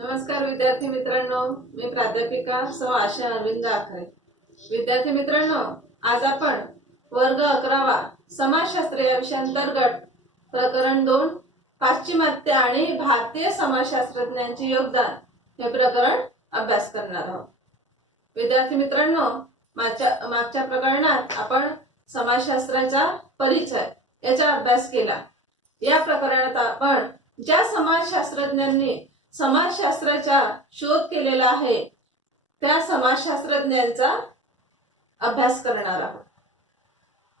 नमस्कार विद्यार्थी मित्रांनो, मी प्राध्यापिका सौ आशा अरविंद आखरे। विद्यार्थी मित्रांनो, आज आपण वर्ग 11वा समाजशास्त्र या विषयांतर्गत प्रकरण 2 पाश्चिमात्य आणि भारतीय समाजशास्त्रज्ञांचे योगदान हे प्रकरण अभ्यास करणार आहोत। विद्यार्थी मित्रांनो, मागच्या प्रकरणात आपण समाजशास्त्राचा परिचय याचा अभ्यास केला। या प्रकरणात आपण ज्या समाजशास्त्रज्ञांनी समाजशास्त्राचा शोध केलेला आहे त्या समाजशास्त्रज्ञांचा अभ्यास करणार आहोत।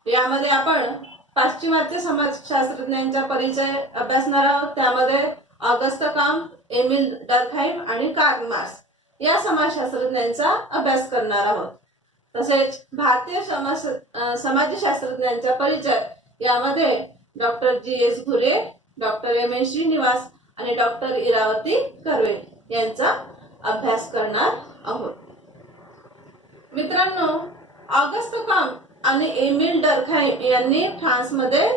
यामध्ये आपण पाश्चिमात्य समाजशास्त्रज्ञांचा परिचय अभ्यासणार आहोत। त्यामध्ये ऑगस्ट कॉम्ट, एमिल डर्कहाइम आणि कार्ल मार्क्स या समाजशास्त्रज्ञांचा अभ्यास करणार आहोत। तसेच भारतीय समाजशास्त्रज्ञांचा परिचय यामध्ये doctor G S. Ghurye, doctor M N. Srinivas आणि डॉक्टर इरावती कर्वे यांचा अभ्यास करणार आहोत। मित्रांनो, ऑगस्ट कॉम्ट आणि एमिल डर्कहाइम यांनी फ्रान्समध्ये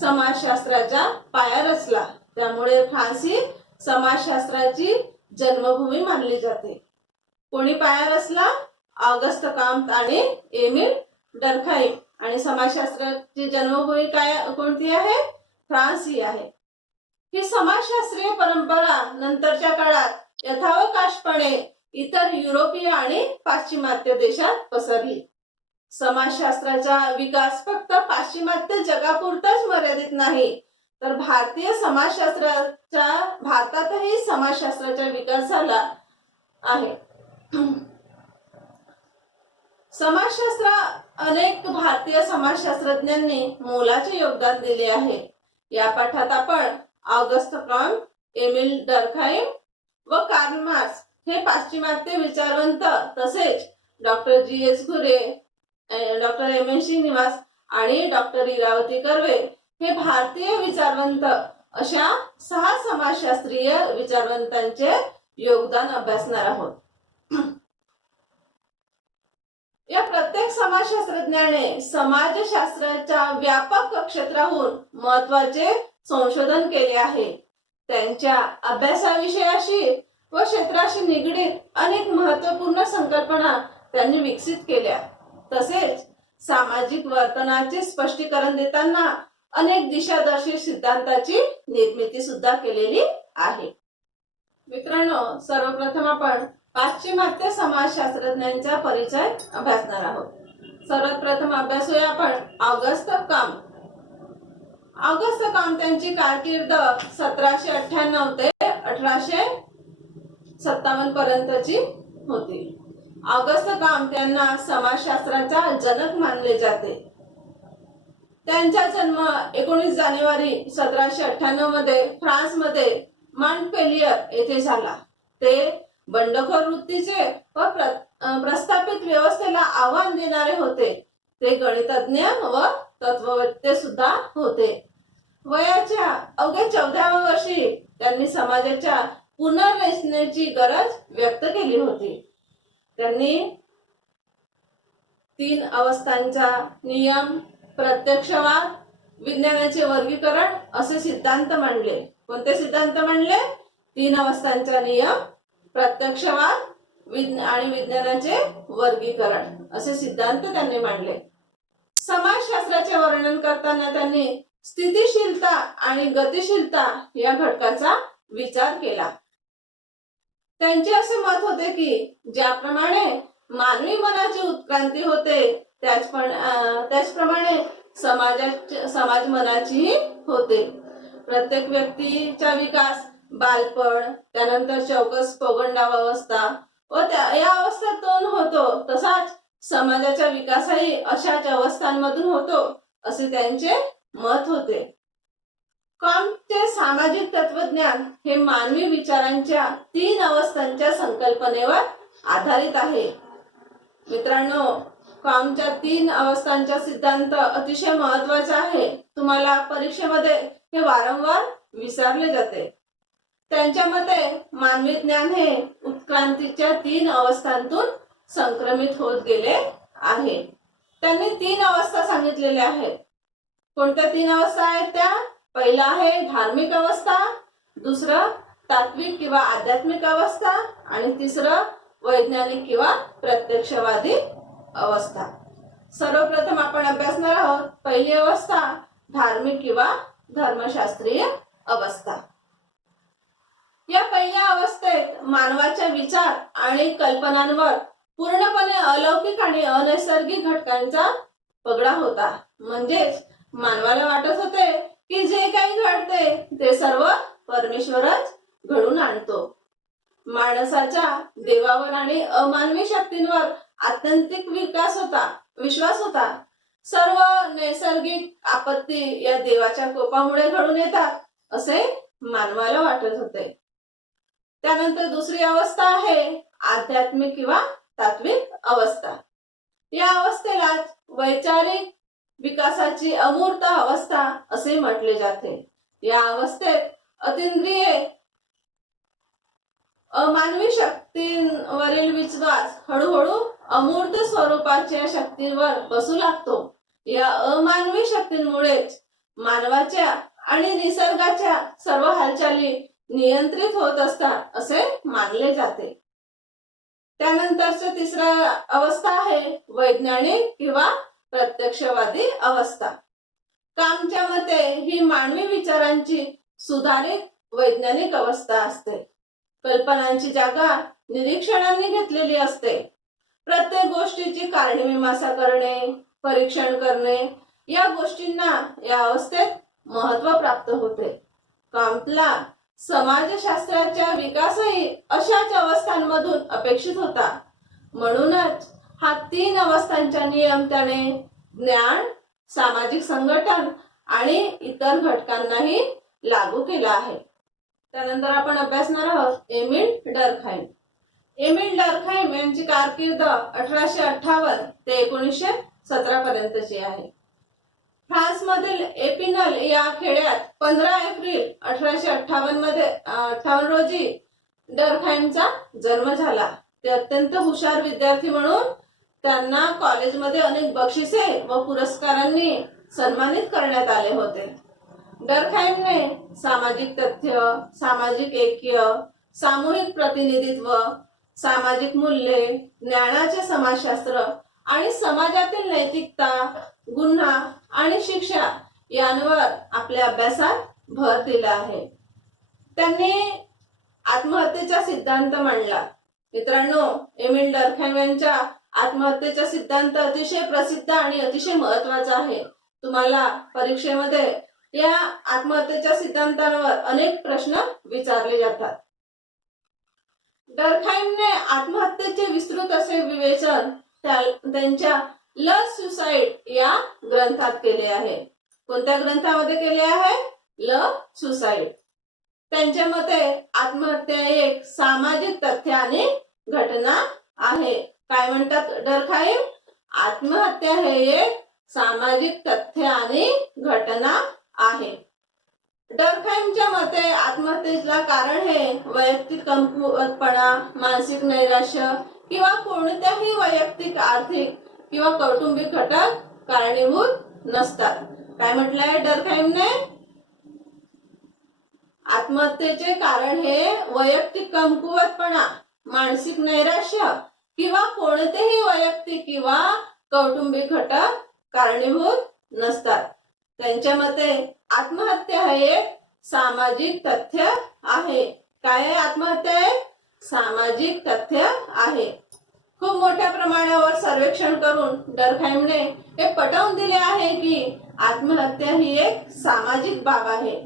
समाजशास्त्राचा पाया रचला। त्यामुळे फ्रान्स ही समाजशास्त्राची जन्मभूमी मानली जाते। कोणी पाया रचला? ऑगस्ट कॉम्ट आणि एमिल डर्कहाइम। आणि समाजशास्त्राची जन्मभूमी कोणती आहे? फ्रान्स ही आहे। ही समाजशास्त्रीय परंपरा नंतरच्या काळात यथावकाशपणे इतर युरोपीय आणि पाश्चिमात्य देशात पसरली। समाजशास्त्राचा विकास फक्त पाश्चिमात्य जगापुरताच मर्यादित नाही, तर भारतातही समाजशास्त्राचा विकास झाला आहे। समाजशास्त्र अनेक भारतीय समाजशास्त्रज्ञांनी मोलाचे योगदान दिले आहे। या पाठात आपण ऑगस्ट कॉम्ट, एमिल डर्कहाइम व कार्ल मार्क्स हे पाश्चिमात्य विचारवंत, तसेच doctor G S. Ghurye, doctor M N. Srinivas आणि डॉक्टर इरावती कर्वे हे भारतीय विचारवंत अशा 6 समाजशास्त्रीय विचारवंतांचे योगदान अभ्यासणार आहोत। या प्रत्येक समाजशास्त्रज्ञाने समाजशास्त्राच्या व्यापक क्षेत्राहून महत्त्वाचे संशोधन केले आहे। त्यांच्या अभ्यासाविषयाशी व क्षेत्राशी निगडीत अनेक महत्त्वपूर्ण संकल्पना त्यांनी विकसित केल्या। तसेच सामाजिक वर्तनाचे स्पष्टीकरण देताना अनेक दिशादर्शी सिद्धांताची निर्मिती सुद्धा केलेली आहे। मित्रांनो, सर्वप्रथम आपण पाश्चिमात्य समाजशास्त्रज्ञांचा परिचय अभ्यासणार आहोत। सर्वात प्रथम अभ्यासूया आपण ऑगस्ट कॉम्ट। ऑगस्ट कॉम्ट यांची कारकीर्द 1798 ते 1857 पर्यंतची होती। ऑगस्ट कॉम्ट यांना समाजशास्त्राचा जनक मानले जाते। त्यांचा जन्म 19 जानेवारी 1798 मध्ये फ्रान्समध्ये मॉन्टपेलियर येथे झाला। ते बंडखोर वृत्तीचे व प्रस्थापित व्यवस्थेला आव्हान देणारे होते। ते गणितज्ञ व तत्ववेत्ते सुद्धा होते। वयाच्या अवघ्या 14व्या वर्षी त्यांनी समाजाच्या पुनर्रचनेची गरज व्यक्त केली होती। त्यांनी 3 अवस्थांचा नियम, प्रत्यक्षवाद, विज्ञानाचे वर्गीकरण असे सिद्धांत मांडले। कोणते सिद्धांत मांडले? 3 अवस्थांचा नियम, प्रत्यक्षवाद आणि विज्ञानाचे वर्गीकरण असे सिद्धांत त्यांनी मांडले। समाजशास्त्राचे वर्णन करताना त्यांनी स्थितिशीलता आणि गतिशीलता या घटकाचा विचार केला। त्यांचे असे मत होते की ज्याप्रमाणे मानवी मनाची उत्क्रांती होते त्याचप्रमाणे समाज मनाचीही होते। प्रत्येक व्यक्तीचा विकास बालपण, त्यानंतर चौकस पौगंडावस्था व या अवस्थेतून होतो, तसाच समाजाचा विकासही अशाच अवस्थांमधून होतो असे त्यांचे मत होते। कॉम्टचे सामाजिक तत्वज्ञान हे मानवी विचारांच्या 3 अवस्थांच्या संकल्पनेवर आधारित आहे। मित्रांनो, कॉम्टच्या 3 अवस्थांचा सिद्धांत अतिशय महत्त्वाचा आहे। तुम्हाला परीक्षेमध्ये हे वारंवार विचारले जाते। त्यांच्या मते मानवी ज्ञान हे उत्क्रांतीच्या 3 अवस्थांतून संक्रमित होत गेले आहे। त्यांनी 3 अवस्था सांगितलेल्या आहेत। कोणत्या 3 अवस्था आहेत त्या? पहिला आहे धार्मिक अवस्था, दुसरं तात्विक किंवा आध्यात्मिक अवस्था आणि तिसरं वैज्ञानिक किंवा प्रत्यक्षवादी अवस्था. सर्वप्रथम आपण अभ्यासणार आहोत पहिली अवस्था धार्मिक किंवा धर्मशास्त्रीय अवस्था. या पहिल्या अवस्थेत मानवाच्या विचार आणि कल्पनांवर पूर्णपणे अलौकिक आणि अनैसर्गिक घटकांचा पगडा होता. म्हणजेच मानवाला वाटत होते की जे काही घडते ते सर्व परमेश्वरच घडून आणतो. माणसाच्या देवावर आणि अमानवी शक्तींवर आत्यंतिक विश्वास होता. सर्व नैसर्गिक आपत्ती या देवाच्या कोपामुळे घडून येतात असे मानवाला वाटत होते. त्यानंतर दुसरी अवस्था आहे आध्यात्मिक किंवा तात्विक अवस्था. या अवस्थेलाच वैचारिक विकासाची अमूर्त अवस्था असे म्हटले जाते. या अवस्थेत अतींद्रिय अमानवी शक्तींवरील विश्वास हळूहळू अमूर्त स्वरूपाच्या शक्तींवर बसू लागतो. या अमानवी शक्तींमुळेच मानवाच्या आणि निसर्गाच्या सर्व हालचाली नियंत्रित होत असतात असे मानले जाते. त्यानंतरची तिसरी अवस्था आहे वैज्ञानिक किंवा प्रत्यक्षवादी अवस्था. कामच्या मते ही मानवी विचारांची सुधारित वैज्ञानिक अवस्था असते. कल्पनांची जागा निरीक्षणांनी घेतलेली असते. प्रत्येक गोष्टीची कारणमीमांसा करणे, परीक्षण करणे या गोष्टींना या अवस्थेत महत्त्व प्राप्त होते. कामतला समाजशास्त्राचा विकासही अशाच अवस्थांमधून अपेक्षित होता. म्हणूनच हा 3 अवस्थांचा नियम त्याने ज्ञान, सामाजिक संघटन आणि इतर घटकांनाही लागू केला आहे. त्यानंतर आपण अभ्यासणार आहोत एमिल डर्कहाइम. एमिल डर्कहाइम यांची कारकीर्द 1858 ते 1917 पर्यंतची आहे. फ्रान्समधील एपिनल या खेड्यात 15 एप्रिल 1858 रोजी डर्कहाइमचा जन्म झाला. ते अत्यंत हुशार विद्यार्थी म्हणून त्यांना कॉलेजमध्ये अनेक बक्षिसे व पुरस्कारांनी सन्मानित करण्यात आले होते. डर्कहाइमने सामाजिक तथ्य, सामाजिक ऐक्य, सामूहिक प्रतिनिधित्व, सामाजिक मूल्ये, ज्ञानाचे समाजशास्त्र आणि समाजातील नैतिकता, गुन्हा आणि शिक्षा यांवर आपल्या अभ्यासात भर दिला आहे. त्यांनी आत्महत्येचा सिद्धांत मांडला. मित्रांनो, एमिल डर्कहाइम यांच्या आत्महत्येचा सिद्धांत अतिशय प्रसिद्ध आणि अतिशय महत्त्वाचा आहे. तुम्हाला परीक्षेमध्ये या आत्महत्येच्या सिद्धांतांवर अनेक प्रश्न विचारले जातात. डर्कहाइमने आत्महत्येचे विस्तृत असे विवेचन त्यांच्या ल सुसाइड या ग्रंथात केले आहे. कोणत्या ग्रंथामध्ये केले आहे? ल सुसाइड. त्यांच्या मते आत्महत्या एक सामाजिक तथ्य आणि घटना आहे. काय म्हणतात डर्कहाइम? आत्महत्या हे एक सामाजिक तथ्य आणि घटना आहे. डर्कहाइमच्या मते आत्महत्येला कारण हे वैयक्तिक कमकुवतपणा, मानसिक नैराश्य किंवा कोणत्याही वैयक्तिक, आर्थिक किंवा कौटुंबिक घटक कारणीभूत नसतात. काय म्हटलंय डर्कहाइमने? आत्महत्येचे कारण हे वैयक्तिक कमकुवतपणा, मानसिक नैराश्य किंवा कोणतेही वैयक्तिक किंवा कौटुंबिक घटक कारणीभूत नसतात. त्यांच्या मते आत्महत्या हे एक सामाजिक तथ्य आहे. काय आहे आत्महत्या? एक सामाजिक तथ्य आहे. खूप मोठ्या प्रमाणावर सर्वेक्षण करून डर्कहाइमने हे पटवून दिले आहे की आत्महत्या ही एक सामाजिक बाब आहे.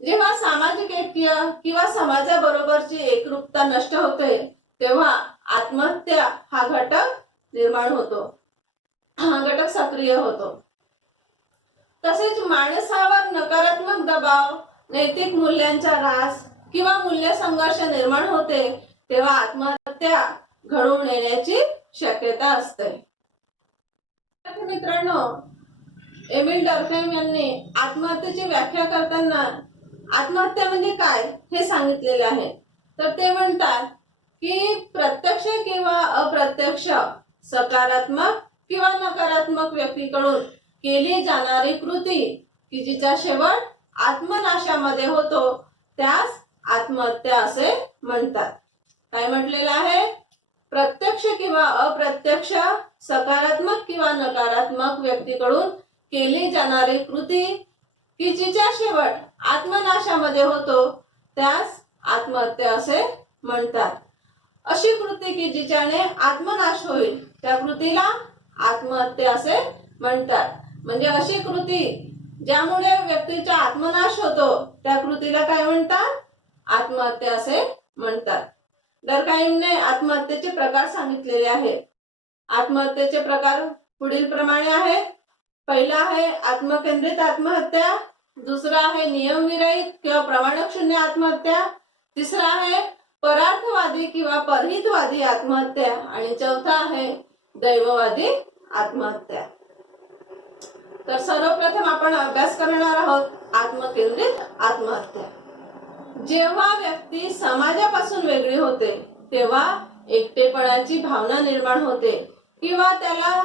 जेव्हा सामाजिक ऐक्य किंवा समाजाबरोबरची एकरूपता नष्ट होते तेव्हा आत्महत्या हा घटक निर्माण होतो, हा घटक सक्रिय होतो. तसेच माणसावर नकारात्मक दबाव, नैतिक मूल्यांचा ऱ्हास किंवा मूल्य संघर्ष निर्माण होते तेव्हा आत्महत्या घडून येण्याची शक्यता असते. मित्रांनो, एमिल डर्कहाइम यांनी आत्महत्येची व्याख्या करताना आत्महत्या म्हणजे काय हे सांगितलेले आहे. तर ते म्हणतात की प्रत्यक्ष किंवा अप्रत्यक्ष, सकारात्मक किंवा नकारात्मक व्यक्तीकडून केली जाणारी कृती की जिचा शेवट आत्मनाशामध्ये होतो त्यास आत्महत्या असे म्हणतात. काय म्हटलेलं आहे? प्रत्यक्ष किंवा अप्रत्यक्ष, सकारात्मक किंवा नकारात्मक व्यक्तीकडून केली जाणारी कृती की जिच्या शेवट आत्मनाशामध्ये होतो त्यास आत्महत्या असे म्हणतात. अशी कृती की जिच्याने आत्मनाश होईल त्या कृतीला आत्महत्या असे म्हणतात. म्हणजे अशी कृती ज्यामुळे व्यक्तीचा आत्मनाश होतो त्या कृतीला काय म्हणतात? आत्महत्या असे म्हणतात. डर्कहाइमने आत्महत्येचे प्रकार सांगितलेले आहेत. आत्महत्येचे प्रकार पुढील प्रमाणे आहेत. पहिला आहे आत्मकेंद्रित आत्महत्या, दुसरा आहे नियमविरहित किंवा प्रमाणक-शून्य आत्महत्या, तिसरा आहे परार्थवादी किंवा परहितवादी आत्महत्या आणि चौथा आहे दैववादी आत्महत्या. तर सर्वप्रथम आपण अभ्यास करणार आहोत आत्मकेंद्रित आत्महत्या. जेव्हा व्यक्ती समाजापासून वेगळी होते तेव्हा एकटेपणाची भावना निर्माण होते किंवा त्याला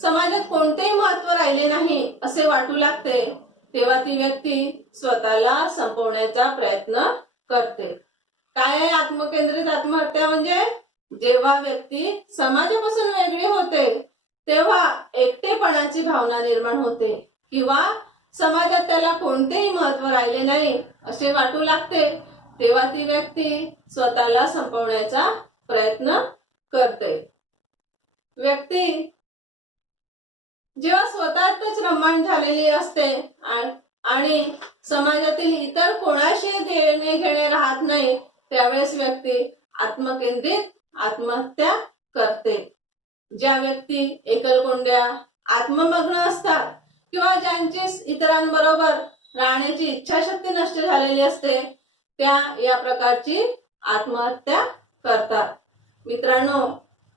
समाजात कोणतेही महत्त्व राहिले नाही असे वाटू लागते, तेव्हा ती व्यक्ती स्वतःला संपवण्याचा प्रयत्न करते. काय आहे आत्मकेंद्रित आत्महत्या? म्हणजे जेव्हा व्यक्ती समाजापासून वेगळी होते तेव्हा एकटेपणाची भावना निर्माण होते किंवा समाजात त्याला कोणतेही महत्त्व राहिले नाही असे वाटू लागते, तेव्हा ती व्यक्ती स्वतःला संपवण्याचा प्रयत्न करते. व्यक्ती जेव्हा स्वतःतच रममाण झालेली असते आणि समाजातील इतर कोणाशी देणे घेणे राहत नाही त्यावेळेस व्यक्ती आत्मकेंद्रित आत्महत्या करते. ज्या व्यक्ती एकलकोंड्या, आत्ममग्न असतात किंवा ज्यांची इतरांबरोबर राहण्याची इच्छाशक्ती नष्ट झालेली असते त्या या प्रकारची आत्महत्या करतात. मित्रांनो,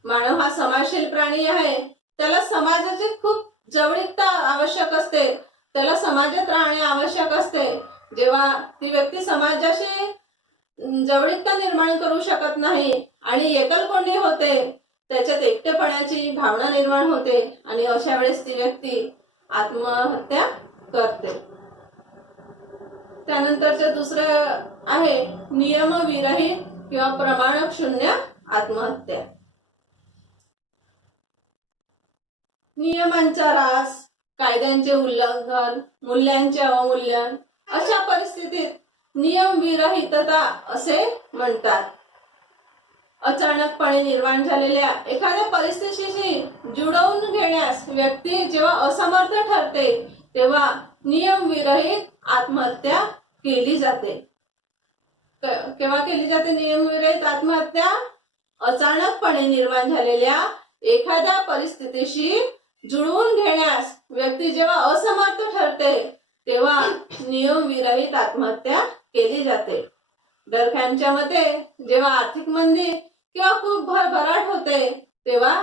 मानव हा समाजशील प्राणी आहे. त्याला समाजाची खूप जवळीकता आवश्यक असते, त्याला समाजात राहणे आवश्यक असते. जेव्हा ती व्यक्ती समाजाशी जवळीकता निर्माण करू शकत नाही आणि एकलकोंडी होते, त्याच्यात एकटेपणाची भावना निर्माण होते आणि अशा वेळेस ती व्यक्ती आत्महत्या करते. त्यानंतरचं दुसरं आहे नियमविरहित किंवा प्रमाणक शून्य आत्महत्या. नियमांचा ऱ्हास, कायद्यांचे उल्लंघन, मूल्यांचे अवमूल्यन अशा परिस्थितीत नियमविरहितता असे म्हणतात. अचानकपणे निर्माण झालेल्या एखाद्या परिस्थितीशी जुळवून घेण्यास व्यक्ती जेव्हा असमर्थ ठरते तेव्हा नियमविरहित आत्महत्या केली जाते. केव्हा केली जाते नियमविरहित आत्महत्या? अचानकपणे निर्माण झालेल्या एखाद्या परिस्थितीशी जुळवून घेण्यास व्यक्ती जेव्हा असमर्थ ठरते तेव्हा नियमविरहित आत्महत्या केली जाते. डर्कहाइमच्या मते जेव्हा आर्थिक मंदी किंवा खूप भरभराट होते तेव्हा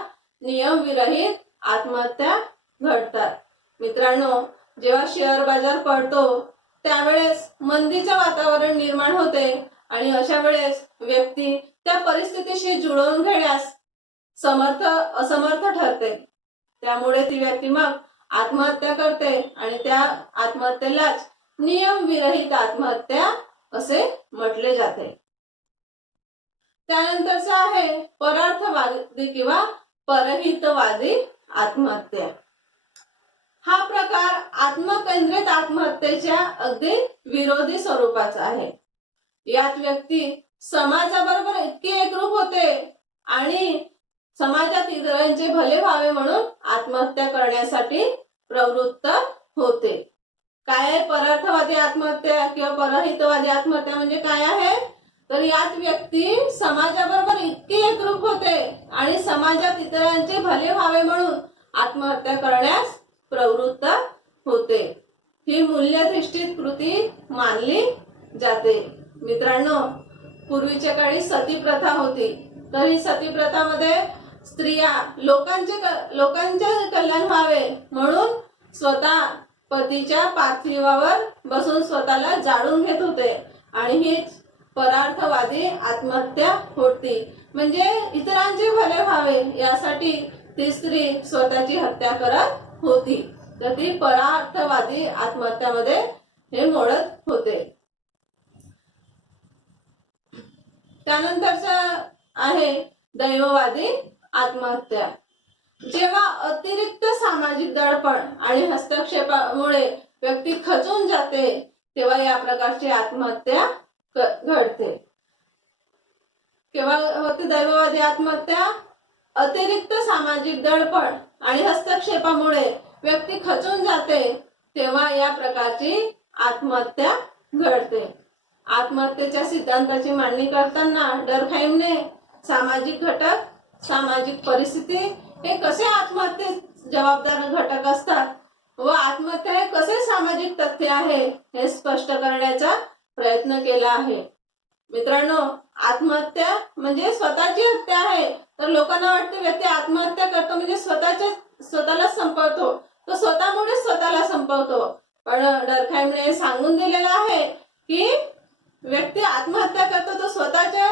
नियमविरहित आत्महत्या घडतात. मित्रांनो, जेव्हा शेअर बाजार पडतो त्यावेळेस मंदीचं वातावरण निर्माण होते आणि अशा वेळेस व्यक्ती त्या परिस्थितीशी जुळवून घेण्यास असमर्थ ठरते. त्यामुळे ती व्यक्ती मग आत्महत्या करते आणि त्या आत्महत्येलाच नियमविरहित आत्महत्या असे म्हटले जाते. त्यानंतरचा आहे परार्थवादी किंवा परहितवादी आत्महत्या. हा प्रकार आत्मकेंद्रित आत्महत्येच्या अगदी विरोधी स्वरूपाचा आहे. यात व्यक्ती समाजाबरोबर इतकी एकरूप होते आणि समाजात इतरांचे भले व्हावे म्हणून आत्महत्या करण्यासाठी प्रवृत्त होते. काय आहे परार्थवादी आत्महत्या किंवा परहितवादी आत्महत्या म्हणजे काय आहे? तर यात व्यक्ती समाजाबरोबर इतकी एकरूप होते आणि समाजात इतरांचे भले व्हावे म्हणून आत्महत्या करण्यास प्रवृत्त होते. ही मूल्यधिष्ठित कृती मानली जाते. मित्रांनो, पूर्वीच्या काळी सती प्रथा होती. तर ही सती प्रथामध्ये स्त्रिया लोकांचे कल्याण व्हावे म्हणून स्वतः पतीच्या पार्थिवावर बसून स्वतःला जाळून घेत होते आणि हीच परार्थवादी आत्महत्या होती. म्हणजे इतरांचे भले व्हावे यासाठी ती स्त्री स्वतःची हत्या करत होती. तर ती परार्थवादी आत्महत्यामध्ये हे मोडत होते. त्यानंतरचं आहे दैववादी आत्महत्या. जेव्हा अतिरिक्त सामाजिक दडपण आणि हस्तक्षेपामुळे व्यक्ती खचून जाते तेव्हा या प्रकारची आत्महत्या घडते. केव्हा होते दैववादी आत्महत्या? अतिरिक्त सामाजिक दडपण आणि हस्तक्षेपामुळे व्यक्ती खचून जाते तेव्हा या प्रकारची आत्महत्या घडते. आत्महत्येच्या सिद्धांताची मांडणी करताना डर्खाइमने सामाजिक घटक, सामाजिक परिस्थिती हे कसे आत्महत्येस जबाबदार घटक असतात व आत्महत्या हे कसे सामाजिक तथ्य आहे हे स्पष्ट करण्याचा प्रयत्न केला आहे. मित्रांनो, आत्महत्या म्हणजे स्वतःची हत्या आहे. तर लोकांना वाटते व्यक्ती आत्महत्या करतो म्हणजे स्वतःला संपवतो, तो स्वतःमुळे स्वतःला संपवतो. पण डर्खाइमने सांगून दिलेलं आहे की व्यक्ती आत्महत्या करतो तो स्वतःच्या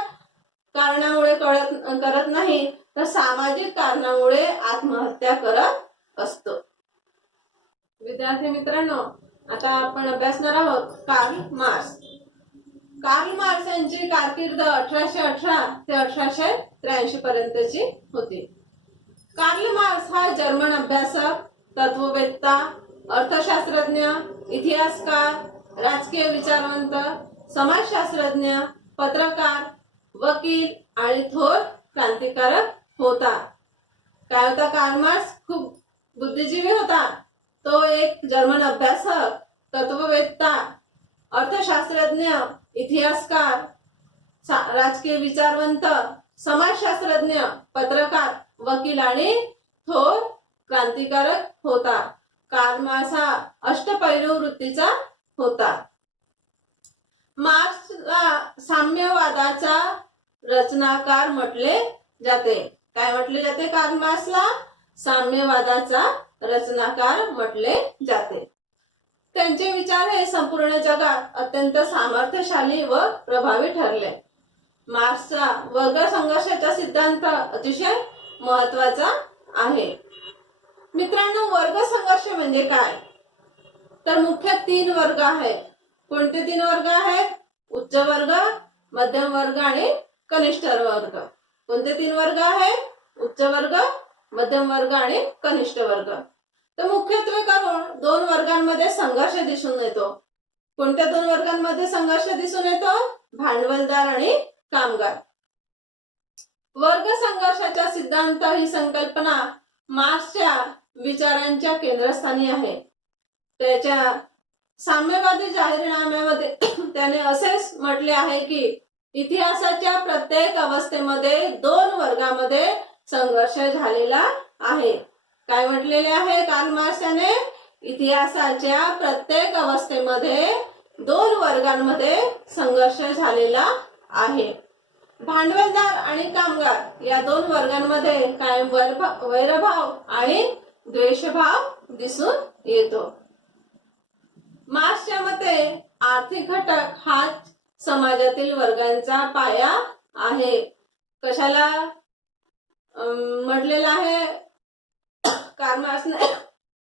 कारणामुळे करत नाही, तर सामाजिक कारणामुळे आत्महत्या करत असतो. विद्यार्थी मित्रांनो, आता आपण अभ्यासणार आहोत कार्ल मार्क्स. कार्ल मार्क्स यांची कारकीर्द 1818 ते 1883 पर्यंतची होती. कार्ल मार्क्स हा जर्मन अभ्यासक, तत्ववेत्ता, अर्थशास्त्रज्ञ, इतिहासकार, राजकीय विचारवंत, समाजशास्त्रज्ञ, पत्रकार, वकील आणि थोर क्रांतिकारक होता. काय होता कार्ल मार्क्स? खूप बुद्धिजीवी होता. तो एक जर्मन अभ्यासक, तत्ववेत्ता, अर्थशास्त्रज्ञ, इतिहासकार, राजकीय विचारवंत, समाजशास्त्रज्ञ, पत्रकार, वकील आणि थोर क्रांतिकारक होता. कार्ल मार्क्स हा अष्टपैलू वृत्तीचा होता. मार्क्सला साम्यवादाचा रचनाकार म्हटले जाते. काय म्हटले जाते? कार्ल मार्क्सला साम्यवादाचा रचनाकार म्हटले जाते. त्यांचे विचार हे संपूर्ण जगात अत्यंत सामर्थ्यशाली व प्रभावी ठरले. मार्क्सचा वर्ग संघर्षाचा सिद्धांत अतिशय महत्वाचा आहे. मित्रांनो, वर्ग संघर्ष म्हणजे काय? तर मुख्य 3 वर्ग आहेत. कोणते 3 वर्ग आहेत? उच्च वर्ग, मध्यम वर्ग आणि कनिष्ठ वर्ग. कोणते 3 वर्ग आहेत? उच्च वर्ग, मध्यम वर्ग आणि कनिष्ठ वर्ग. तर मुख्यत्वे करून 2 वर्गांमध्ये संघर्ष दिसून येतो. कोणत्या 2 वर्गांमध्ये संघर्ष दिसून येतो? भांडवलदार आणि कामगार. वर्ग संघर्षाचा सिद्धांत ही संकल्पना मार्क्सच्या विचारांच्या केंद्रस्थानी आहे. त्याच्या साम्यवादी जाहीरनाम्यामध्ये त्याने असेच म्हटले आहे की इतिहासाच्या प्रत्येक अवस्थेमध्ये 2 वर्गामध्ये संघर्ष झालेला आहे. काय म्हटलेले आहे कार्ल मार्क्स याने? इतिहासाच्या प्रत्येक अवस्थेमध्ये 2 वर्गांमध्ये संघर्ष झालेला आहे. भांडवलदार आणि कामगार या 2 वर्गांमध्ये कायम वैरभाव आणि द्वेषभाव दिसून येतो. मार्क्सच्या मते आर्थिक घटक हाच समाजातील वर्गांचा पाया आहे. कशाला म्हटलेला आहे कार्ल मार्क्सने?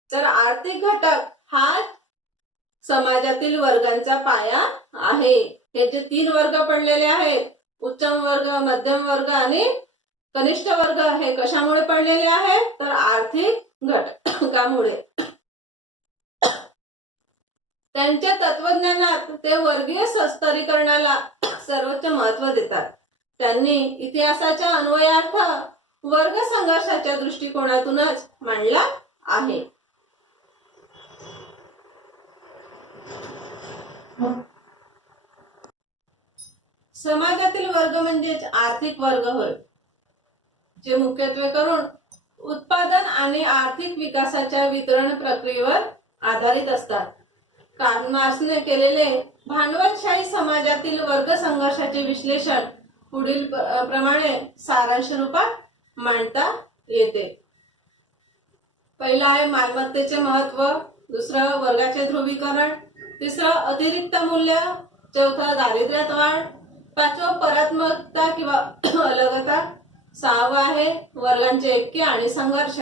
तर आर्थिक घटक हा समाजातील वर्गांचा पाया आहे. हे जे 3 वर्ग पडलेले आहेत, उच्च वर्ग, मध्यम वर्ग आणि कनिष्ठ वर्ग, हे कशामुळे पडलेले आहेत? तर आर्थिक घटकामुळे. त्यांच्या तत्वज्ञानात ते वर्गीय स्तरीकरणाला सर्वोच्च महत्त्व देतात. त्यांनी इतिहासाच्या अन्वयार्थ वर्ग संघर्षाच्या दृष्टिकोनातूनच मांडला आहे. समाजातील वर्ग म्हणजेच आर्थिक वर्ग होय, जे मुख्यत्वे करून उत्पादन आणि आर्थिक विकासाच्या वितरण प्रक्रियेवर आधारित असतात. कार्ल मार्क्सने केलेले भांडवलशाही समाजातील वर्ग संघर्षाचे विश्लेषण पुढील प्रमाणे सारांश रूपात मांडता येते. पहिला आहे मालमत्तेचे महत्व, दुसरं वर्गाचे ध्रुवीकरण, तिसरं अतिरिक्त मूल्य, चौथा दारिद्र्यात वाढ, पाचवं परात्मकता किंवा अलगता, 6वं आहे वर्गांचे ऐक्य आणि संघर्ष,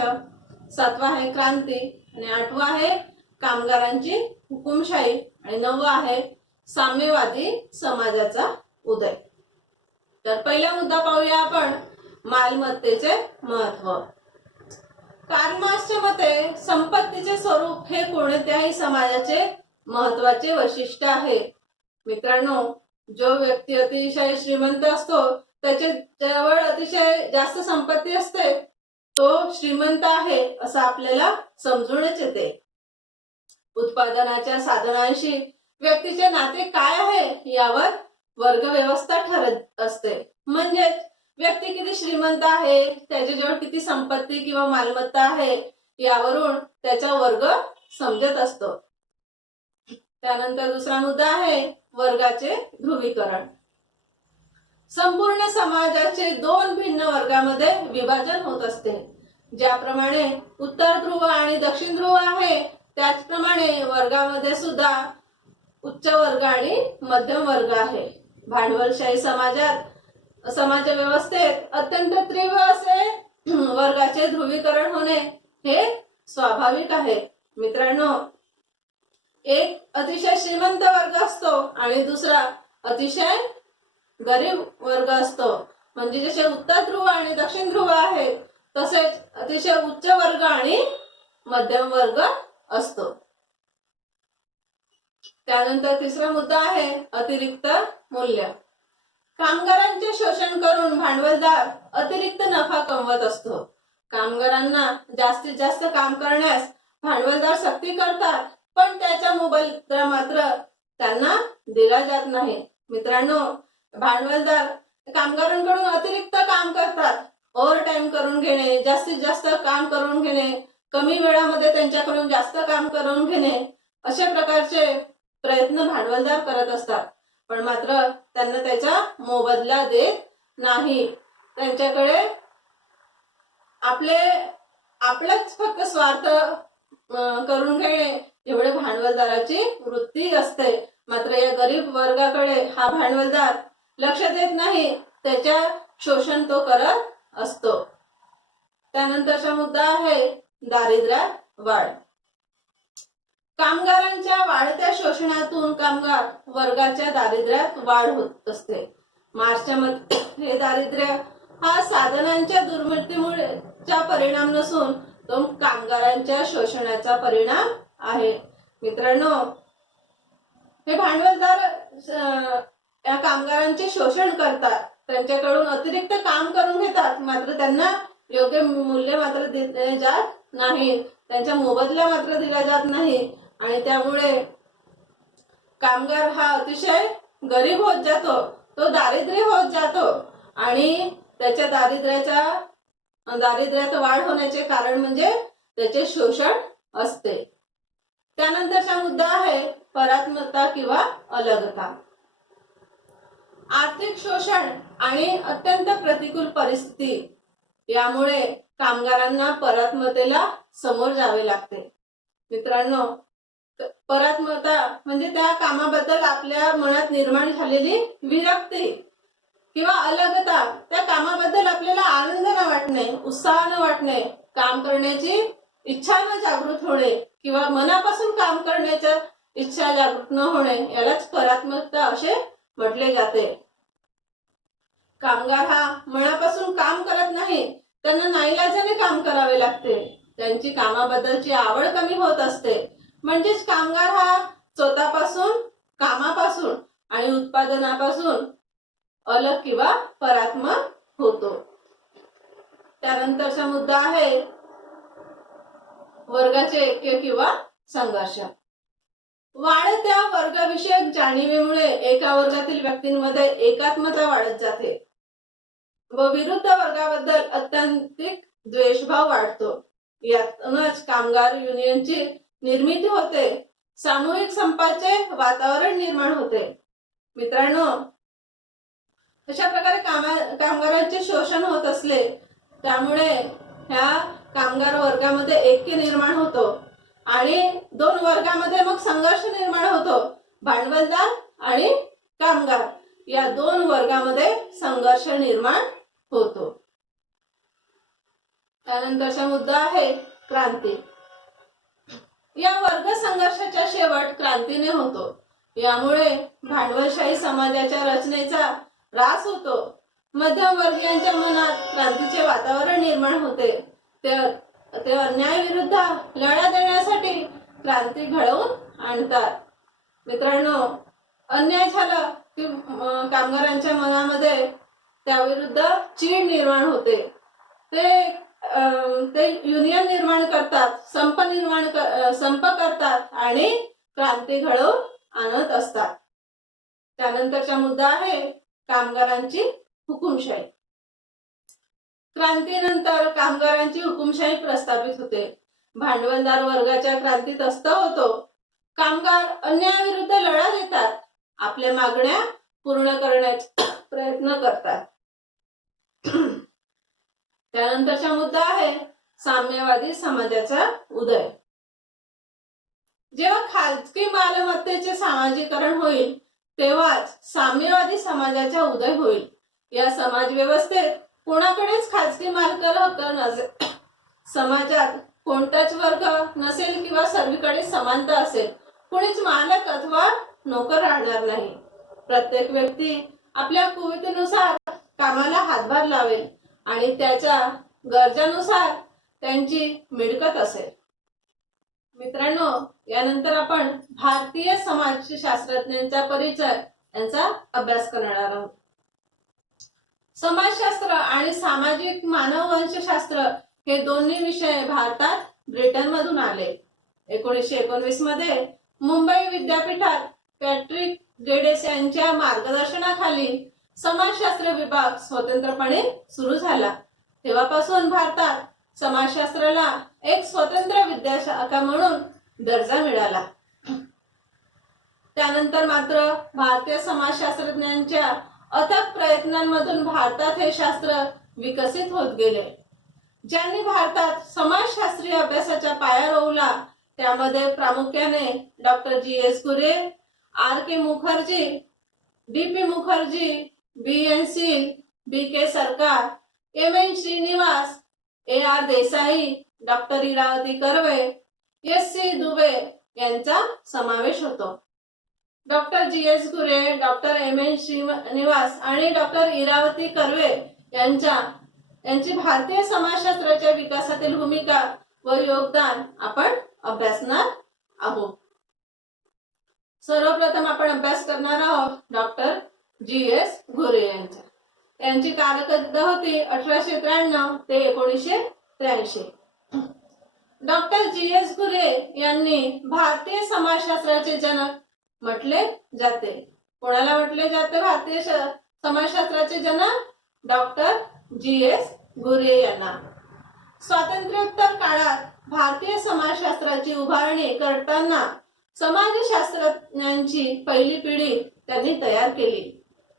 7वं आहे क्रांती आणि 8वं आहे कामगारांची हुकुमशाही आणि 9वं आहे साम्यवादी समाजाचा उदय. तर पहिला मुद्दा पाहूया आपण, मालमत्तेचे महत्व. कार्ल मार्क्सच्या मते संपत्तीचे स्वरूप हे कोणत्याही समाजाचे महत्वाचे वैशिष्ट्य आहे. मित्रांनो, जो व्यक्ती अतिशय श्रीमंत असतो, त्याच्या जवळ अतिशय जास्त संपत्ती असते, तो श्रीमंत आहे असं आपल्याला समजूनच येते. उत्पादनाच्या साधनांशी व्यक्तीचे नाते काय आहे यावर वर्ग व्यवस्था ठरत असते. म्हणजेच व्यक्ती किती श्रीमंत आहे, त्याच्याजवळ किती संपत्ती किंवा मालमत्ता आहे यावरून त्याचा वर्ग समजत असतो. त्यानंतर दुसरा मुद्दा आहे वर्गाचे ध्रुवीकरण. संपूर्ण समाजाचे दोन भिन्न वर्गामध्ये विभाजन होत असते. ज्याप्रमाणे उत्तर ध्रुव आणि दक्षिण ध्रुव आहे, त्याचप्रमाणे वर्गामध्ये सुद्धा उच्च वर्ग आणि मध्यम वर्ग आहे. भांडवलशाही समाज व्यवस्थेत अत्यंत तीव्र असे वर्गाचे ध्रुवीकरण होणे हे स्वाभाविक आहे. मित्रांनो, एक अतिशय श्रीमंत वर्ग असतो आणि दुसरा अतिशय गरीब वर्ग असतो. म्हणजे जसे उत्तर ध्रुव आणि दक्षिण ध्रुव आहेत, तसेच अतिशय उच्च वर्ग आणि मध्यम वर्ग असतो. त्यानंतर तिसरा मुद्दा आहे अतिरिक्त मूल्य. कामगारांचे शोषण करून भांडवलदार अतिरिक्त नफा कमवत असतो. कामगारांना जास्तीत जास्त काम करण्यास भांडवलदार सक्ती करतात, पण त्याचा मोबदला मात्र त्यांना दिला जात नाही. मित्रांनो, भांडवलदार कामगारांकडून अतिरिक्त काम करतात. ओव्हर टाइम करून घेणे, जास्तीत जास्त काम करून घेणे, कमी वेळामध्ये त्यांच्याकडून जास्त काम करून घेणे, अशा प्रकारचे प्रयत्न भांडवलदार करत असतात. पण मात्र त्यांना त्याचा मोबदला देत नाही. त्यांच्याकडे आपलाच फक्त स्वार्थ करून घेणे एवढे भांडवलदाराची वृत्ती असते. मात्र या गरीब वर्गाकडे हा भांडवलदार लक्ष देत नाही, त्याच्या शोषण तो करत असतो. त्यानंतरचा मुद्दा आहे दारिद्र्यात वाढ. कामगारांच्या वाढत्या शोषणातून कामगार वर्गाच्या दारिद्र्यात वाढ होत असते. मार्क्सच्या मते हे दारिद्र्य हा साधनांच्या दुर्मिळतेमुळेचा परिणाम नसून तो कामगारांच्या शोषणाचा परिणाम आहे. मित्रांनो, हे भांडवलदार या कामगारांचे शोषण करतात, त्यांच्याकडून अतिरिक्त काम करून घेतात, मात्र त्यांना योग्य मूल्य मात्र दिले जात नाही, त्यांचा मोबदला मात्र दिला जात नाही. आणि त्यामुळे कामगार हा अतिशय गरीब होत जातो, तो दारिद्र्य होत जातो आणि त्याच्या दारिद्र्यात वाढ होण्याचे कारण म्हणजे त्याचे शोषण असते. त्यानंतरचा मुद्दा आहे परात्मता किंवा अलगता. आर्थिक शोषण आणि अत्यंत प्रतिकूल परिस्थिती यामुळे कामगारांना परात्मतेला समोर जावे लागते. मित्रांनो, परात्मता म्हणजे त्या कामाबद्दल आपल्या मनात निर्माण झालेली विरक्ती किंवा अलगता, त्या कामाबद्दल आपल्याला आनंद न वाटणे, उत्साह न वाटणे, काम करण्याची इच्छा न जागृत होणे किंवा मनापासून काम करण्याची इच्छा जागृत न होणे, यालाच परात्मता असे म्हटले जाते. कामगार हा मनापासून काम करत नाही, त्यांना नाईलाजाने काम करावे लागते. त्यांची कामाबद्दलची आवड कमी होत असते. म्हणजेच कामगार हा स्वतःपासून, कामापासून आणि उत्पादनापासून अलग किंवा परात्म होतो. त्यानंतरचा मुद्दा आहे वर्गाचे ऐक्य किंवा संघर्ष. वाढत्या वर्गविषयक जाणीवेमुळे एका वर्गातील व्यक्तींमध्ये एकात्मता वाढत जाते व विरुद्ध वर्गाबद्दल अत्यंतिक द्वेषभाव वाढतो. यातूनच कामगार युनियनची निर्मिती होते, सामूहिक संपाचे वातावरण निर्माण होते. मित्रांनो, अशा प्रकारे कामगारांचे शोषण होत असले, त्यामुळे ह्या कामगार वर्गामध्ये ऐक्य निर्माण होतो आणि दोन वर्गामध्ये मग संघर्ष निर्माण होतो. भांडवलदार आणि कामगार या दोन वर्गामध्ये संघर्ष निर्माण होतो. त्यानंतरचा मुद्दा आहे क्रांती. या वर्ग संघर्षाचा शेवट क्रांतीने होतो. यामुळे भांडवलशाही समाजाच्या रचनेचा ऱ्हास होतो मध्यमवर्गीयांच्या मनात क्रांतीचे वातावरण निर्माण होते. ते अन्यायाविरुद्ध लढा देण्यासाठी क्रांती घडवून आणतात. मित्रांनो, अन्याय झाला की कामगारांच्या मनामध्ये त्याविरुद्ध चीड निर्माण होते. ते युनियन निर्माण करतात, संप करतात आणि क्रांती घडवून आणत असतात. त्यानंतरचा मुद्दा आहे कामगारांची हुकुमशाही. क्रांतीनंतर कामगारांची हुकुमशाही प्रस्थापित होते. भांडवलदार वर्गाच्या क्रांतीत अस्त होतो. कामगार अन्यायाविरुद्ध लढा देतात, आपल्या मागण्या पूर्ण करण्याचा प्रयत्न करतात. त्यानंतरचा मुद्दा आहे साम्यवादी समाजाचा उदय. जेव्हा खाजगी मालमत्तेचे सामाजिकरण होईल तेव्हाच साम्यवादी समाजाचा उदय होईल. या समाज व्यवस्थेत कोणाकडेच खाजगी मालकी हक्क नसेल. समाजात कोणताच वर्ग नसेल किंवा सर्वीकडे समानता असेल. कोणीच मालक अथवा नोकर राहणार नाही. प्रत्येक व्यक्ती आपल्या कुवतीनुसार कामाला हातभार लावेल आणि त्याच्या गरजानुसार त्यांची मिळकत असेल. मित्रांनो, यानंतर आपण भारतीय समाजशास्त्रज्ञांचा परिचय यांचा अभ्यास करणार आहोत. समाजशास्त्र आणि सामाजिक मानववंशशास्त्र हे दोन्ही विषय भारतात ब्रिटनमधून आले. 1919 मध्ये मुंबई विद्यापीठात पॅट्रिक गेडेस यांच्या मार्गदर्शनाखाली समाजशास्त्र विभाग स्वतंत्रपणे सुरू झाला. तेव्हापासून भारतात समाजशास्त्राला एक स्वतंत्र विद्याशाखा म्हणून दर्जा मिळाला. त्यानंतर मात्र भारतीय समाजशास्त्रज्ञांच्या अथक प्रयत्नांमधून भारतात हे शास्त्र विकसित होत गेले. ज्यांनी भारतात समाजशास्त्रीय अभ्यासाचा पाया रोवला त्यामध्ये प्रामुख्याने doctor G S. Ghurye, R K. Mukherjee, D P. Mukherjee, B N. Seal, B K. Sarkar, M N. Srinivas, A R. Desai, doctor Irawati Karve, S C. Dube यांचा समावेश होतो. Doctor G S. Ghurye, doctor M N. Srinivas आणि डॉक्टर इरावती कर्वे यांची भारतीय समाजशास्त्राच्या विकासातील भूमिका व योगदान आपण अभ्यासणार आहोत. सर्वप्रथम आपण अभ्यास करणार आहोत डॉक्टर जी.एस. घुरे यांचा. यांची कारकीर्द होती 1893 ते 1983. Doctor G S. घुरे यांनी भारतीय समाजशास्त्राचे जनक म्हटले जाते. कोणाला म्हटले जाते भारतीय समाजशास्त्राचे जनक? Doctor G S. घुरे यांना. स्वातंत्र्योत्तर काळात भारतीय समाजशास्त्राची उभारणी करताना समाजशास्त्रज्ञांची पहिली पिढी त्यांनी तयार केली.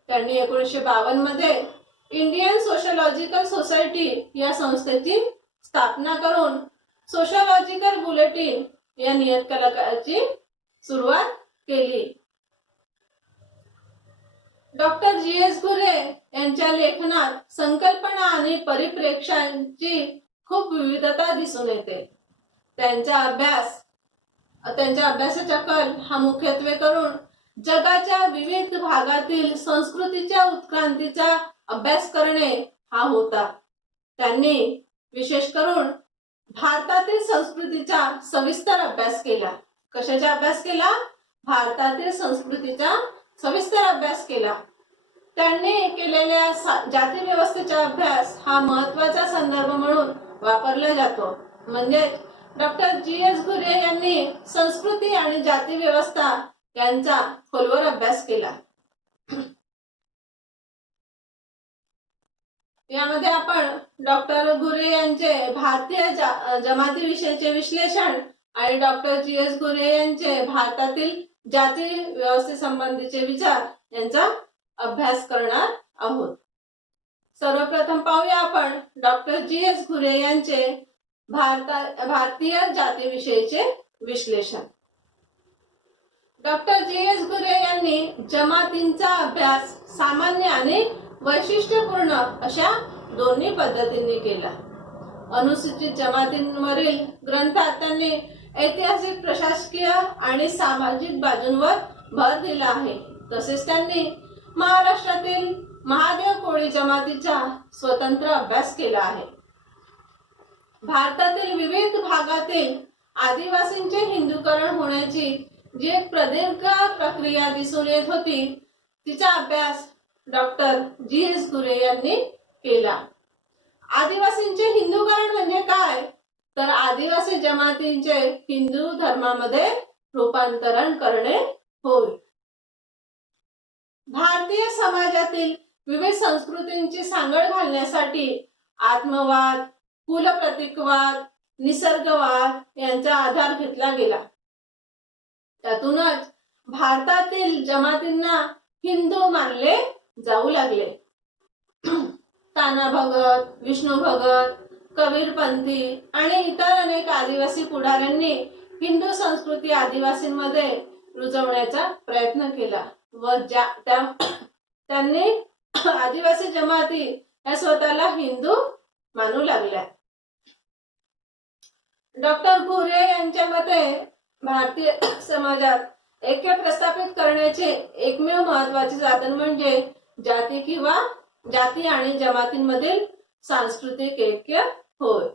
त्यांनी 1952 मध्ये इंडियन सोशलॉजिकल सोसायटी या संस्थेची स्थापना करून सोशलॉजिकल बुलेटिन या नियतकालिकाची सुरुवात केली. Doctor G S. घुरे यांच्या लेखनात संकल्पना आणि परिप्रेक्ष्यांची खूप विविधता दिसून येते. त्यांच्या अभ्यासाचा कल हा मुख्यत्वे करून जगाच्या विविध भागातील संस्कृतीच्या उत्क्रांतीचा अभ्यास करणे हा होता. त्यांनी विशेष करून भारतातील संस्कृतीचा सविस्तर अभ्यास केला. कशाचा अभ्यास केला? भारतातील संस्कृतीचा सविस्तर अभ्यास केला. त्यांनी केलेल्या जाती व्यवस्थेचा अभ्यास हा महत्वाचा संदर्भ म्हणून वापरला जातो. म्हणजे डॉक्टर जी.एस. घुरे यांनी संस्कृती आणि जाती व्यवस्था यांचा खोलवर अभ्यास केला. यामध्ये आपण डॉक्टर घुरे यांचे भारतीय जमाती विषयीचे विश्लेषण आणि डॉक्टर जी.एस. घुरे यांचे भारतातील जाती व्यवस्थेसंबंधीचे विचार यांचा अभ्यास करणार आहोत. सर्वप्रथम पाहूया आपण डॉक्टर जी.एस. घुरे यांचे भारतीय जातीविषयीचे विश्लेषण. Doctor G S. घुरे यांनी जमातींचा अभ्यास सामान्य आणि वैशिष्ट्यपूर्ण अशा दोन्ही पद्धतींनी केला. अनुसूचित जमातींवरील ग्रंथात त्यांनी ऐतिहासिक, प्रशासकीय आणि सामाजिक बाजूंवर भर दिला आहे. तसेच त्यांनी महाराष्ट्रातील महादेव कोळी जमातीचा स्वतंत्र अभ्यास केला आहे. भारतातील विविध भागातील आदिवासींचे हिंदुकरण होण्याची जी एक प्रदीर्घ प्रक्रिया दिसून येत होती, तिचा अभ्यास डॉक्टर जी.एस. घुरे यांनी केला. आदिवासींचे हिंदुकरण म्हणजे काय, तर आदिवासी जमातींचे हिंदू धर्मामध्ये रूपांतरण करणे होय. भारतीय समाजातील विविध संस्कृतींची सांगड घालण्यासाठी आत्मवाद, कुलप्रतीकवाद, निसर्गवाद यांचा आधार घेतला गेला. त्यातूनच भारतातील जमातींना हिंदू मानले जाऊ लागले. ताना भगत, विष्णू भगत, कबीरपंथी आणि इतर अनेक आदिवासी पुढाऱ्यांनी हिंदू संस्कृती आदिवासींमध्ये रुजवण्याचा प्रयत्न केला व त्यांनी आदिवासी जमाती या स्वतःला हिंदू मानू लागल्या. डॉक्टर घुरे यांच्या मते भारतीय समाजात ऐक्य प्रस्थापित करण्याचे एकमेव महत्वाचे साधन म्हणजे जाती आणि जमातींमधील सांस्कृतिक ऐक्य होय.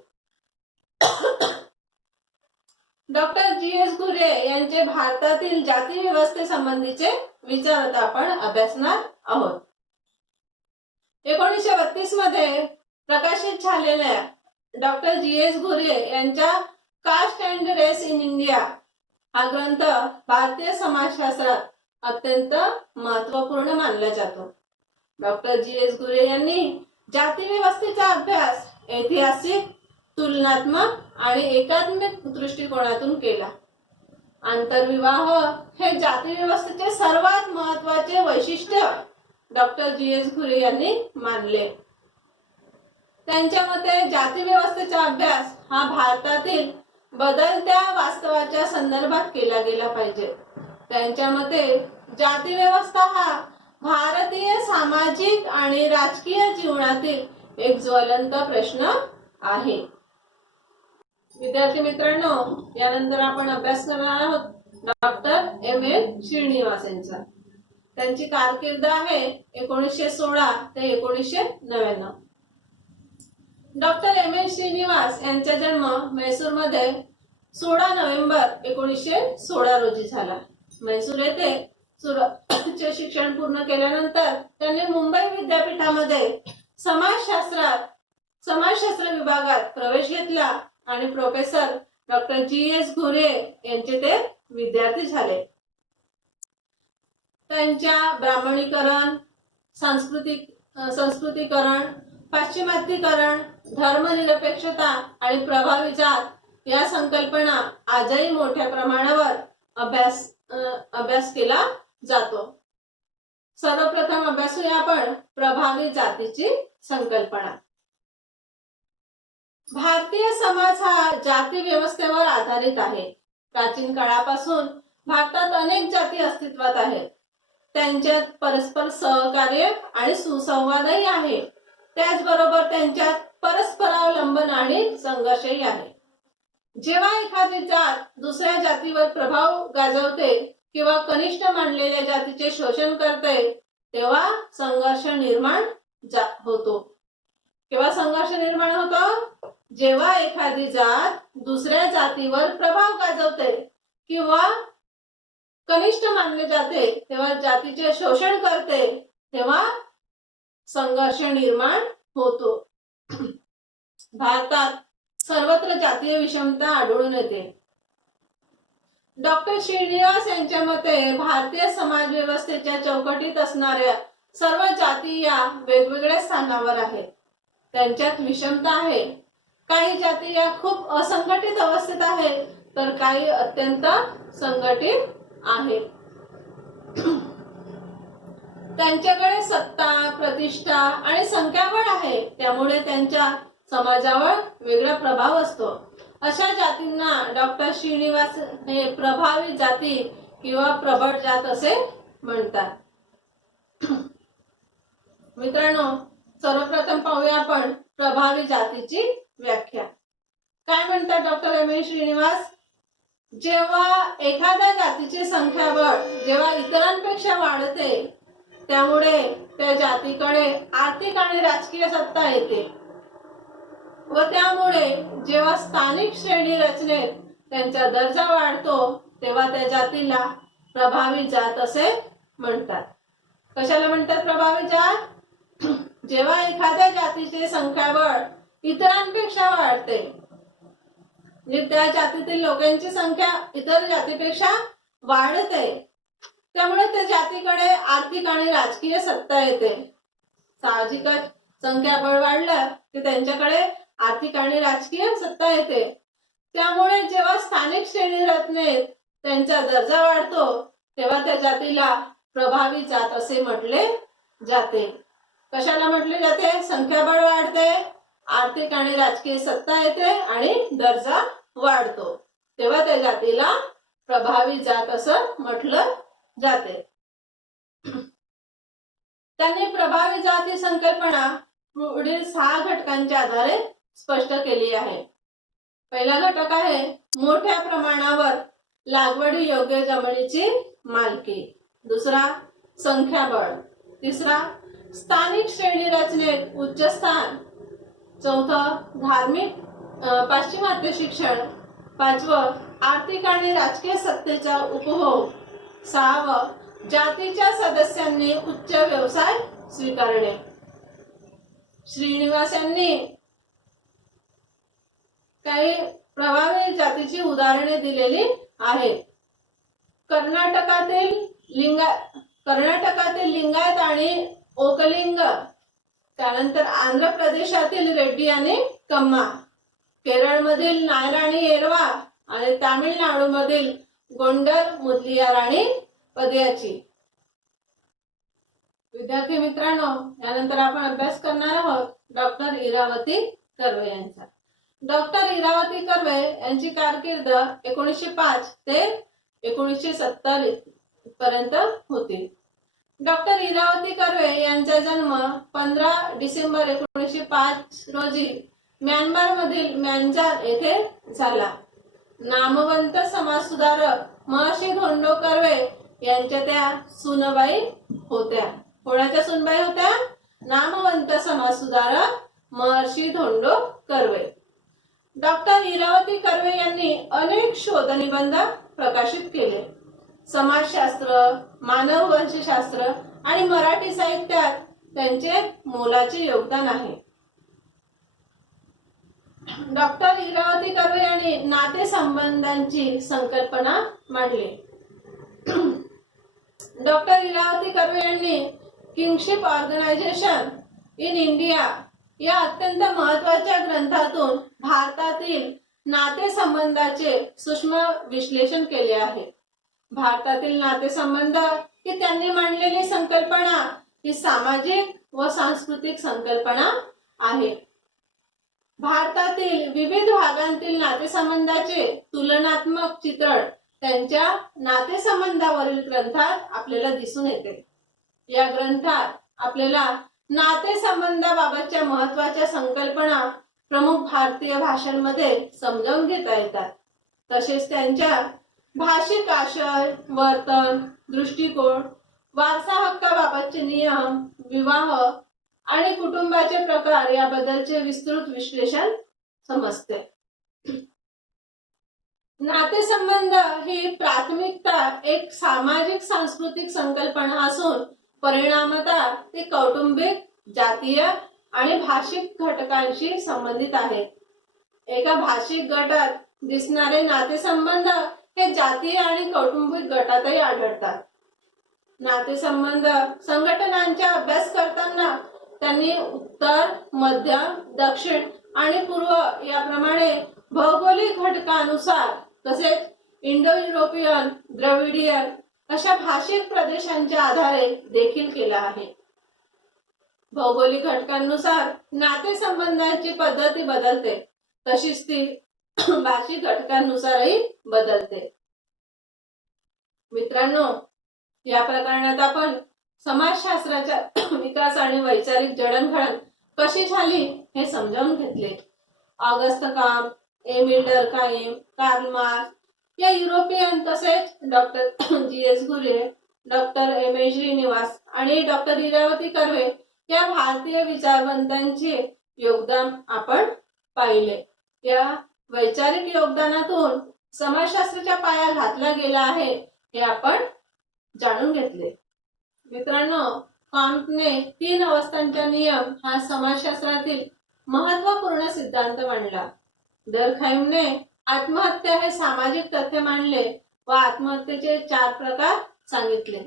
Doctor G S. घुरे यांचे भारतातील जाती व्यवस्थेसंबंधीचे विचार आता आपण अभ्यासणार आहोत. 1932 मध्ये प्रकाशित झालेल्या डॉक्टर जी.एस. घुरे यांच्या caste and race in India हा ग्रंथ भारतीय समाजशास्त्रात अत्यंत महत्वपूर्ण मानला जातो. Doctor G S. घुरे यांनी जाती व्यवस्थेचा अभ्यास ऐतिहासिक, तुलनात्मक आणि एकात्मिक दृष्टिकोनातून केला. आंतरविवाह हे जाती व्यवस्थेचे सर्वात महत्वाचे वैशिष्ट्य डॉक्टर जी.एस. घुरे यांनी मानले. त्यांच्या मते जाती व्यवस्थेचा अभ्यास हा भारतातील बदलत्या वास्तवाच्या संदर्भात केला गेला पाहिजे. त्यांच्या मते जाती व्यवस्था हा भारतीय सामाजिक आणि राजकीय जीवनातील एक ज्वलंत प्रश्न आहे. विद्यार्थी मित्रांनो, यानंतर आपण अभ्यास करणार आहोत डॉक्टर एम.एल. श्रीनिवास यांचा. त्यांची कारकीर्द आहे 1916 ते 1999. Doctor M L. श्रीनिवास यांचा जन्म म्हैसूरमध्ये 16 नोव्हेंबर 1916 रोजी झाला. म्हैसूर येथे उच्च शिक्षण पूर्ण केल्यानंतर त्यांनी मुंबई विद्यापीठामध्ये समाजशास्त्र विभागात प्रवेश घेतला आणि प्रोफेसर डॉक्टर जी.एस. घुरे यांचे ते विद्यार्थी झाले. त्यांच्या ब्राह्मणीकरण, संस्कृतीकरण, पाश्चिमात्यीकरण, धर्मनिरपेक्षता आणि प्रभावी जात या संकल्पना आजही मोठ्या प्रमाणावर अभ्यास केला जातो. सर्वप्रथम अभ्यासूया आपण प्रभावी जातीची संकल्पना. भारतीय समाज हा जाती व्यवस्थेवर आधारित आहे. प्राचीन काळापासून भारतात अनेक जाती अस्तित्वात आहेत. त्यांच्यात परस्पर सहकार्य आणि सुसंवादही आहे. त्याचबरोबर त्यांच्यात परस्परावलंबन आणि संघर्षही आहे. जेव्हा एखादी जात दुसऱ्या जातीवर प्रभाव गाजवते किंवा कनिष्ठ मानलेल्या जातीचे शोषण करते, तेव्हा संघर्ष निर्माण होतो. जेव्हा एखादी जात दुसऱ्या जातीवर प्रभाव गाजवते किंवा कनिष्ठ मानले जाते, तेव्हा जातीचे शोषण करते, तेव्हा संघर्ष निर्माण होतो. भारतात सर्वत्र जातीय विषमता आढळून येते. डॉक्टर श्रीनिवास यांच्या मते भारतीय समाज व्यवस्थेच्या चौकटीत असणाऱ्या सर्व जाती या वेगवेगळ्या स्थानावर आहेत. त्यांच्यात विषमता आहे. काही जाती या खूप असंघटित अवस्थेत आहेत, तर काही अत्यंत संघटित आहेत. त्यांच्याकडे सत्ता, प्रतिष्ठा आणि संख्याबळ आहे. त्यामुळे त्यांच्या समाजावर वेगळा प्रभाव असतो. अशा जातींना डॉक्टर श्रीनिवास हे प्रभावी जाती किंवा प्रबळ जात असे म्हणतात. मित्रांनो, सर्वप्रथम पाहूया आपण प्रभावी जातीची व्याख्या. काय म्हणतात डॉक्टर एम.एल. श्रीनिवास? जेव्हा एखाद्या जातीचे संख्याबळ जेव्हा इतरांपेक्षा वाढते, त्यामुळे त्या जातीकडे आर्थिक आणि राजकीय सत्ता येते व त्यामुळे जेव्हा स्थानिक श्रेणी रचनेत त्यांचा दर्जा वाढतो तेव्हा त्या जातीला प्रभावी जात असे म्हणतात. कशाला म्हणतात प्रभावी जात? जेव्हा एखाद्या जातीचे संख्याबळ इतरांपेक्षा वाढते, म्हणजे त्या जातीतील लोकांची संख्या इतर जातीपेक्षा वाढते, त्यामुळे त्या जातीकडे आर्थिक आणि राजकीय सत्ता येते. साहजिकच संख्याबळ वाढलं की त्यांच्याकडे आर्थिक आणि राजकीय सत्ता येते. त्यामुळे जेव्हा स्थानिक श्रेणी रचनेत त्यांचा दर्जा वाढतो तेव्हा त्या जातीला प्रभावी जात असे म्हटले जाते. कशाला म्हटले जाते? संख्याबळ वाढते, आर्थिक आणि राजकीय सत्ता येते आणि दर्जा वाढतो तेव्हा त्या जातीला प्रभावी जात असं म्हटलं जाते. त्यांनी प्रभावी जात ही संकल्पना पुढील 6 घटकांच्या आधारे स्पष्ट केली आहे. पहिला घटक आहे मोठ्या प्रमाणावर लागवडी योग्य जमिनीची मालकी. दुसरा संख्याबळ. तिसरा स्थानिक श्रेणी रचनेत उच्च स्थान. चौथं धार्मिक पाश्चिमात्य शिक्षण. पाचवं आर्थिक आणि राजकीय सत्तेचा उपभोग. सहावं जातीच्या सदस्यांनी उच्च व्यवसाय स्वीकारणे. श्रीनिवास यांनी काही प्रभावी जातीची उदाहरणे दिलेली आहेत. कर्नाटकातील लिंगायत आणि ओकलिंग, त्यानंतर आंध्र प्रदेशातील रेड्डी आणि कम्मा, केरळमधील नायर आणि येरवा आणि तामिळनाडूमधील गोंडर, मुदलियार आणि पदियाची. विद्यार्थी मित्रांनो, यानंतर आपण अभ्यास करणार आहोत डॉक्टर इरावती कर्वे यांचा. डॉक्टर इरावती कर्वे यांची कारकीर्द 1905 ते 1970 पर्यंत होती. डॉक्टर इरावती कर्वे यांचा जन्म 15 डिसेंबर 1905 रोजी म्यानमार मधील म्यानजार येथे झाला. नामवंत समाजसुधारक महर्षी धोंडो कर्वे यांच्या त्या सुनबाई होत्या. कोणाच्या सुनबाई होत्या? नामवंत समाजसुधारक महर्षी धोंडो कर्वे. डॉक्टर इरावती कर्वे यांनी अनेक शोधनिबंध प्रकाशित केले. समाजशास्त्र, मानववंशशास्त्र आणि मराठी साहित्यात त्यांचे मोलाचे योगदान आहे. डॉक्टर इरावती कर्वे यांनी नातेसंबंधांची संकल्पना मांडली. डॉक्टर इरावती कर्वे यांनी किंगशिप ऑर्गनायझेशन इन इंडिया या अत्यंत महत्वाच्या ग्रंथातून भारतातील नातेसंबंधाचे सूक्ष्म विश्लेषण केले आहे. भारतातील नातेसंबंध ही त्यांनी मांडलेली संकल्पना ही सामाजिक व सांस्कृतिक संकल्पना आहे. भारतातील विविध भागांतील नातेसंबंधाचे तुलनात्मक चित्रण त्यांच्या नातेसंबंधावरील ग्रंथात आपल्याला दिसून येते. या ग्रंथात आपल्याला नातेसंबंधाबाबतच्या महत्वाच्या संकल्पना प्रमुख भारतीय भाषांमध्ये समजावून घेता येतात. तसेच त्यांच्या भाषिक आशय, वर्तन, दृष्टिकोन, वारसा हक्काबाबतचे नियम, विवाह आणि कुटुंबाचे प्रकार याबद्दलचे विस्तृत विश्लेषण समजते. नातेसंबंध ही प्राथमिकता एक सामाजिक सांस्कृतिक संकल्पना असून परिणामतः ती कौटुंबिक, जातीय आणि भाषिक घटकांशी संबंधित आहे. एका भाषिक गटात दिसणारे नातेसंबंध हे जातीय आणि कौटुंबिक गटातही आढळतात. नातेसंबंध संघटनांचा अभ्यास करताना त्यांनी उत्तर, मध्य, दक्षिण आणि पूर्व याप्रमाणे भौगोलिक घटकानुसार तसेच इंडो युरोपियन, द्रविडियन अशा भाषिक प्रदेशांच्या आधारे देखील केला आहे. भौगोलिक घटकांनुसार नातेसंबंधांची पद्धती बदलते, तशीच ती भाषिक घटकांनुसारही बदलते. मित्रांनो, या प्रकरणात आपण समाजशास्त्राच्या विकास आणि वैचारिक जडणघडण कशी झाली हे समजावून घेतले. August Comte, Emile Durkheim, Karl Marx या युरोपियन तसेच doctor G S. Ghurye doctor M A Srinivas आणि डॉक्टर इरावती कर्वे या भारतीय विचारवंतांचे योगदान आपण पाहिले. या वैचारिक योगदानातून समाजशास्त्राचा पाया घातला गेला आहे हे आपण जाणून घेतले. मित्रांनो, कांटने 3 अवस्थांचा नियम हा समाजशास्त्रातील महत्त्वपूर्ण सिद्धांत मांडला. डर्कहाइमने आत्महत्या हे सामाजिक तथ्य मांडले व आत्महत्येचे 4 प्रकार सांगितले.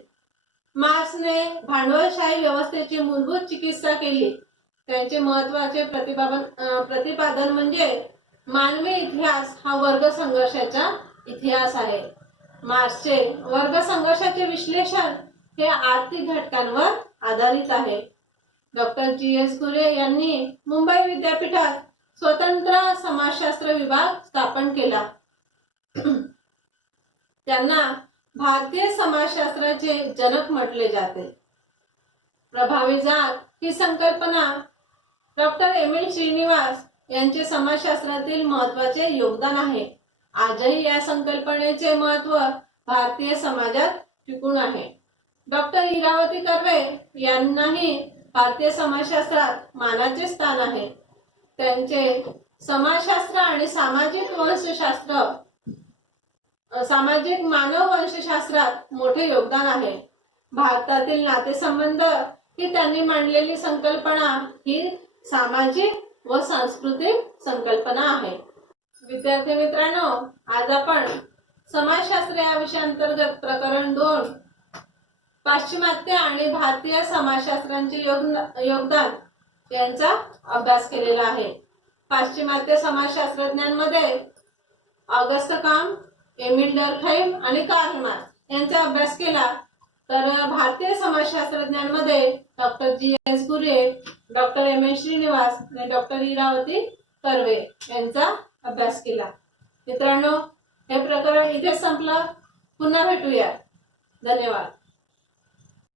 मार्क्सने भांडवलशाही व्यवस्थेची मूलभूत चिकित्सा केली. त्यांचे महत्त्वाचे प्रतिपादन म्हणजे मानवी इतिहास हा वर्ग संघर्षाचा इतिहास आहे. मार्क्सचे वर्ग संघर्षाचे विश्लेषण हे आर्थिक घटकांवर आधारित आहे. Doctor G S. घुरे यांनी मुंबई विद्यापीठात स्वतंत्र समाजशास्त्र विभाग स्थापन केला. त्यांना भारतीय समाजशास्त्राचे जनक म्हटले जाते. प्रभावी जात ही संकल्पना डॉक्टर एम एल श्रीनिवास यांचे समाजशास्त्रातील महत्त्वाचे योगदान आहे. आजही या संकल्पनेचे महत्त्व भारतीय समाजात टिकून आहे. डॉक्टर इरावती कर्वे यांनाही भारतीय समाजशास्त्रात मानाचे स्थान आहे. त्यांचे समाजशास्त्र आणि सामाजिक मानव वंशशास्त्रात मोठे योगदान आहे. भारतातील नातेसंबंध ही त्यांनी मांडलेली संकल्पना ही सामाजिक व सांस्कृतिक संकल्पना आहे. विद्यार्थी मित्रांनो, आज आपण समाजशास्त्र या विषयांतर्गत प्रकरण 2 पाश्चिमात्य आणि भारतीय समाजशास्त्रांचे योगदान यांचा अभ्यास केलेला आहे. पाश्चिमात्य समाजशास्त्रज्ञांमध्ये ऑगस्ट काम्ट, एमिल डर्कहाइम आणि कार्ल मार्क्स यांचा अभ्यास केला. तर भारतीय समाजशास्त्रज्ञांमध्ये doctor G S. Ghurye, doctor M A Srinivas आणि डॉक्टर इरावती कर्वे यांचा अभ्यास केला. मित्रांनो, हे प्रकरण इथे संपलं. पुन्हा भेटूया. धन्यवाद.